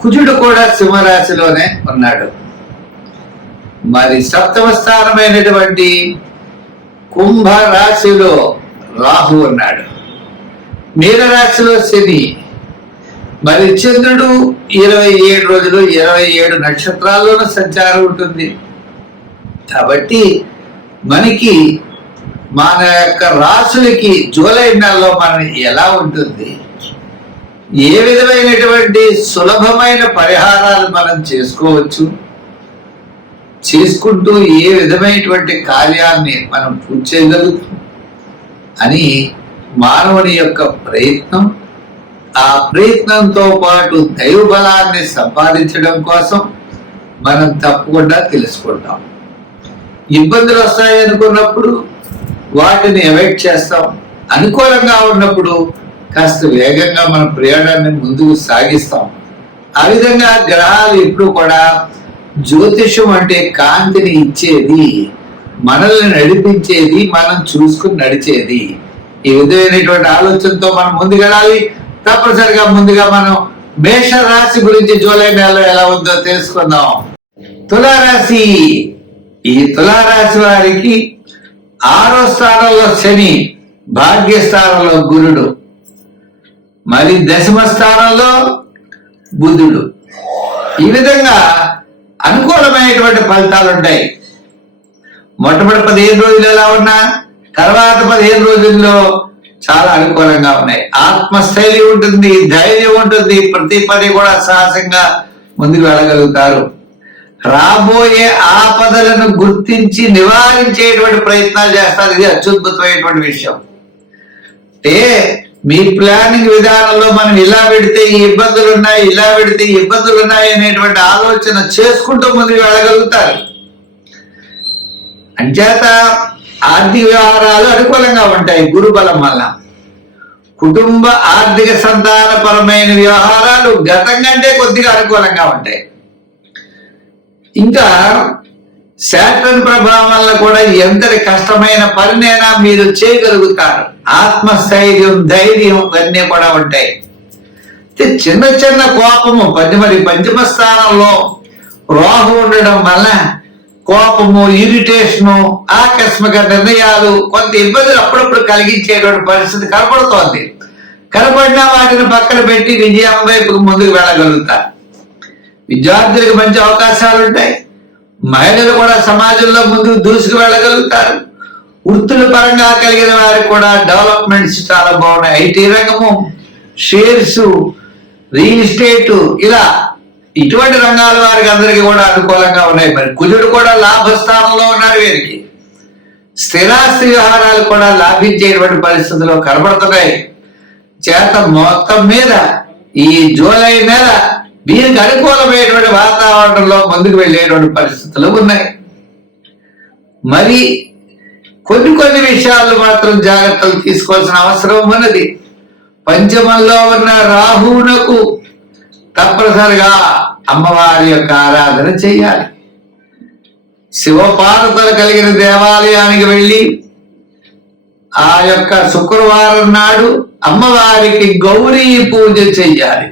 కుజుడు కూడా సింహరాశిలోనే ఉన్నాడు. మరి సప్తమ స్థానమైనటువంటి కుంభ రాశిలో రాహు ఉన్నాడు. మీనరాశిలో శని మరి చంద్రుడు ఇరవై ఏడు రోజులు ఇరవై ఏడు నక్షత్రాల్లోనూ సంచారం ఉంటుంది. కాబట్టి మనకి మన యొక్క రాసులకి జూలై నెలలో మన ఎలా ఉంటుంది? ఏ విధమైనటువంటి సులభమైన పరిహారాలు మనం చేసుకోవచ్చు? చేసుకుంటూ ఏ విధమైనటువంటి కార్యాన్ని మనం పూర్తి చేయగలుగుతాం? అని మానవుని యొక్క ప్రయత్నం ఆ ప్రయత్నంతో పాటు దైవ బలాన్ని సంపాదించడం కోసం మనం తప్పకుండా తెలుసుకుంటాం. ఇబ్బందులు వస్తాయి అనుకున్నప్పుడు వాటిని అవాయిడ్ చేస్తాం. అనుకూలంగా ఉన్నప్పుడు కాస్త వేగంగా మన ప్రయాణాన్ని ముందుకు సాగిస్తాం. ఆ విధంగా గ్రహాలు ఎప్పుడు కూడా జ్యోతిషం అంటే కాంతిని ఇచ్చేది మనల్ని నడిపించేది మనం చూసుకుని నడిచేది. ఈ విధమైనటువంటి ఆలోచనతో మనం ముందుకెళ్ళాలి తప్పనిసరిగా ముందుగా మనం మేష రాశి గురించి జూలై నెలలో ఎలా ఉందో తెలుసుకుందాం. తులారాశి. ఈ తులారాశి వారికి ఆరో స్థానంలో శని భాగ్యస్థానంలో గురుడు. మరి దశమ స్థానంలో బుద్ధుడు. ఈ విధంగా అనుకూలమైనటువంటి ఫలితాలు ఉంటాయి. మొట్టమొదటి పదిహేను రోజులు ఎలా ఉన్నా తర్వాత పదిహేను రోజుల్లో చాలా అనుకూలంగా ఉన్నాయి. ఆత్మస్థైర్యం ఉంటుంది ధైర్యం ఉంటుంది ప్రతి పని కూడా సాహసంగా ముందుకు వెళ్ళగలుగుతారు. రాబోయే ఆపదలను గుర్తించి నివారించేటువంటి ప్రయత్నాలు చేస్తారు. ఇది అత్యద్భుతమైనటువంటి విషయం. అంటే మీ ప్లానింగ్ విధానంలో మనం ఇలా పెడితే ఈ ఇబ్బందులు ఉన్నాయి ఇలా పెడితే ఇబ్బందులు ఉన్నాయి అనేటువంటి ఆలోచన చేసుకుంటూ ముందుకు వెళ్ళగలుగుతారు. అంచేత ఆర్థిక వ్యవహారాలు అనుకూలంగా ఉంటాయి గురుబలం వల్ల. కుటుంబ ఆర్థిక సంతానపరమైన వ్యవహారాలు గతం కంటే కొద్దిగా అనుకూలంగా ఉంటాయి. ఇంకా శాటన్ ప్రభావం వల్ల కూడా ఎంతటి కష్టమైన పనినైనా మీరు చేయగలుగుతారు. ఆత్మస్థైర్యం ధైర్యం ఇవన్నీ కూడా ఉంటాయి. చిన్న చిన్న కోపము పంచమరి పంచమ స్థానంలో రోహం ఉండడం వల్ల కోపము ఇరిటేషను ఆకస్మిక నిర్ణయాలు కొంత ఇబ్బందులు అప్పుడప్పుడు కలిగించేటువంటి పరిస్థితి కనపడుతోంది. కనపడిన వాటిని పక్కన పెట్టి విజయం వైపుకు ముందుకు వెళ్ళగలుగుతారు విద్యార్థులకు మంచి అవకాశాలు ఉంటాయి మహిళలు కూడా సమాజంలో ముందుకు దూసుకు వెళ్ళగలుగుతారు. వృత్తుల పరంగా కలిగిన వారికి కూడా డెవలప్మెంట్స్ చాలా బాగున్నాయి. ఐటీ రంగము షేర్స్ రియల్ ఎస్టేట్ ఇలా ఇటువంటి రంగాల వారికి అందరికీ కూడా అనుకూలంగా ఉన్నాయి. మరి కుజుడు కూడా లాభస్థానంలో ఉన్నారు వీరికి. స్థిరాస్తి వ్యవహారాలు కూడా లాభించేటువంటి పరిస్థితుల్లో కనబడుతున్నాయి. చేత మొత్తం మీద ఈ జూలై నెల వీరికి అనుకూలమైనటువంటి వాతావరణంలో ముందుకు వెళ్ళేటువంటి పరిస్థితులు ఉన్నాయి. మరి కొన్ని కొన్ని విషయాలు మాత్రం జాగ్రత్తలు తీసుకోవాల్సిన అవసరం ఉన్నది. పంచమంలో ఉన్న రాహువునకు తప్పనిసరిగా అమ్మవారి యొక్క ఆరాధన చేయాలి. శివపార్వతలు కలిగిన దేవాలయానికి వెళ్ళి ఆ యొక్క శుక్రవారం నాడు అమ్మవారికి గౌరీ పూజ చెయ్యాలి.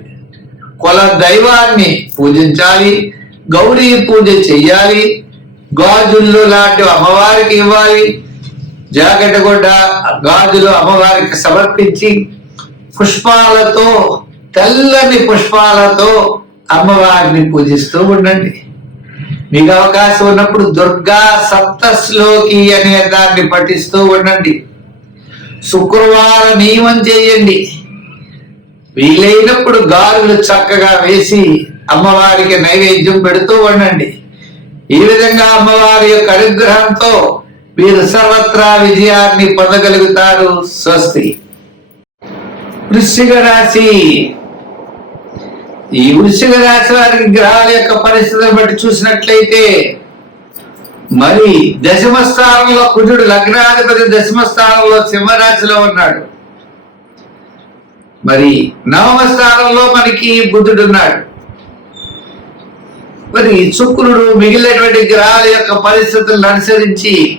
కుల దైవాన్ని పూజించాలి. గౌరీ పూజ చెయ్యాలి. గాజుల్లో లాంటి అమ్మవారికి ఇవ్వాలి. జాకెట్ గాజులు అమ్మవారికి సమర్పించి పుష్పాలతో తెల్లని పుష్పాలతో అమ్మవారిని పూజిస్తూ ఉండండి. మీకు అవకాశం ఉన్నప్పుడు దుర్గా సప్తశ్లోకి అనే దాన్ని పఠిస్తూ ఉండండి. శుక్రవార నియమం చేయండి. వీలైనప్పుడు గాజులు చక్కగా వేసి అమ్మవారికి నైవేద్యం పెడుతూ ఉండండి. ఈ విధంగా అమ్మవారి యొక్క అనుగ్రహంతో మీరు సర్వత్రా విజయాన్ని పొందగలుగుతారు స్వస్తి. వృశ్చిక రాశి. ఈ వృశ్చిక రాశి వారికి గ్రహాల యొక్క పరిస్థితిని బట్టి చూసినట్లయితే మరి దశమ స్థానంలో కుజుడు లగ్నాధిపతి దశమ స్థానంలో సింహరాశిలో ఉన్నాడు. మరి నవమ స్థానంలో మనకి బుద్ధుడు ఉన్నాడు. మరి శుక్రుడు మిగిలినటువంటి గ్రహాల యొక్క పరిస్థితులను అనుసరించి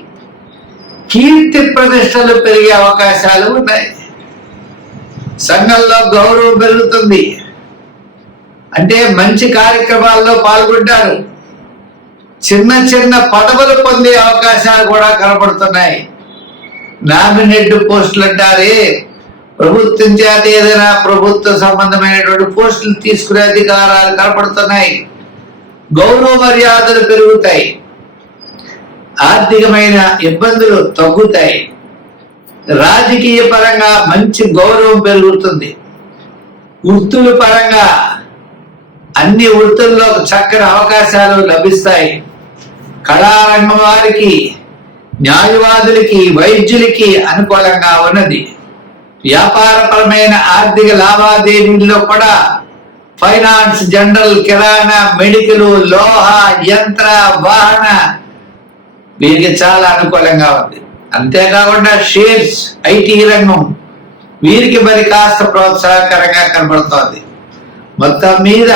కీర్తి ప్రతిష్టలు పెరిగే అవకాశాలు ఉన్నాయి సంఘంలో గౌరవం పెరుగుతుంది. అంటే మంచి కార్యక్రమాల్లో పాల్గొంటారు. చిన్న చిన్న పదవులు పొందే అవకాశాలు కూడా కనబడుతున్నాయి నామినేట్ పోస్టులు అంటారే. ప్రభుత్వం చేత ఏదైనా ప్రభుత్వ సంబంధమైనటువంటి పోస్టులు తీసుకునే అధికారాలు కనపడుతున్నాయి. గౌరవ మర్యాదలు పెరుగుతాయి. ఆర్థికమైన ఇబ్బందులు తగ్గుతాయి. రాజకీయ పరంగా మంచి గౌరవం పెరుగుతుంది. వృత్తుల పరంగా అన్ని వృత్తుల్లో చక్కని అవకాశాలు లభిస్తాయి. కళారంగం వారికి న్యాయవాదులకి వైద్యులకి అనుకూలంగా ఉన్నది. వ్యాపారపరమైన ఆర్థిక లావాదేవీల్లో కూడా ఫైనాన్స్ జనరల్ కిరాణా మెడికల్ లోహ యంత్ర వాహన వీరికి చాలా అనుకూలంగా ఉంది. అంతేకాకుండా షేర్స్ ఐటీ రంగం వీరికి మరి కాస్త ప్రోత్సాహకరంగా కనబడుతోంది. మొత్తం మీద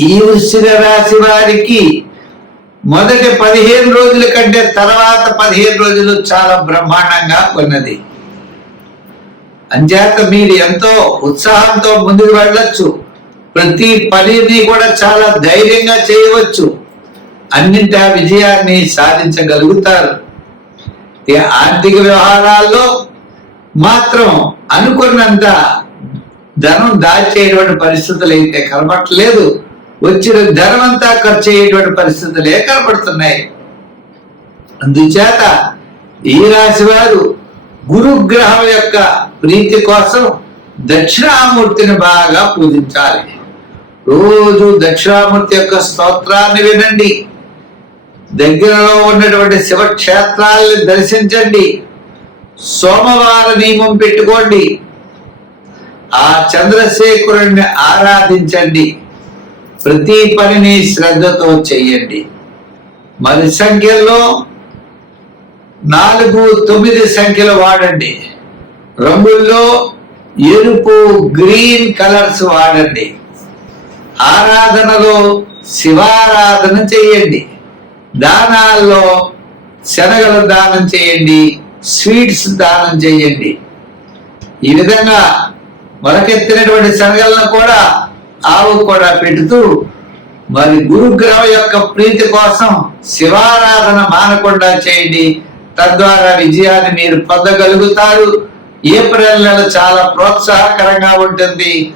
ఈ వృశ్చిక రాశి వారికి మొదటి పదిహేను రోజుల కంటే తర్వాత పదిహేను రోజులు చాలా బ్రహ్మాండంగా ఉన్నది. అంచేత మీరు ఎంతో ఉత్సాహంతో ముందుకు వెళ్ళొచ్చు. ప్రతి పనిని కూడా చాలా ధైర్యంగా చేయవచ్చు. అన్నింటా విజయాన్ని సాధించగలుగుతారు. ఈ ఆర్థిక వ్యవహారాల్లో మాత్రం అనుకున్నంత ధనం దాచేటువంటి పరిస్థితులు అయితే కనబడలేదు వచ్చిన ధనం అంతా ఖర్చు అయ్యేటువంటి పరిస్థితులే కనబడుతున్నాయి. అందుచేత ఈ రాశి వారు గురుగ్రహం యొక్క ప్రీతి కోసం దక్షిణామూర్తిని బాగా పూజించాలి. రోజు దక్షిణామూర్తి యొక్క స్తోత్రాన్ని వినండి. దగ్గరలో ఉన్నటువంటి శివక్షేత్రాల్ని దర్శించండి. సోమవార నియమం పెట్టుకోండి. ఆ చంద్రశేఖరుణ్ణి ఆరాధించండి. ప్రతి పనిని శ్రద్ధతో చెయ్యండి మరి సంఖ్యలో నాలుగు తొమ్మిది సంఖ్యలు వాడండి. రంగుల్లో ఎరుపు గ్రీన్ కలర్స్ వాడండి. ఆరాధనలో శివారాధన చేయండి. దానాల్లో శనగలు దానం చేయండి స్వీట్స్ దానం చేయండి. ఈ విధంగా మొలకెత్తినటువంటి శనగలను కూడా ఆవు కూడా పెడుతూ మరి గురుగ్రహ యొక్క ప్రీతి కోసం శివారాధన మానకుండా చేయండి. తద్వారా విజయాన్ని మీరు పొందగలుగుతారు. ఏప్రిల్ నెల చాలా ప్రోత్సాహకరంగా ఉంటుంది.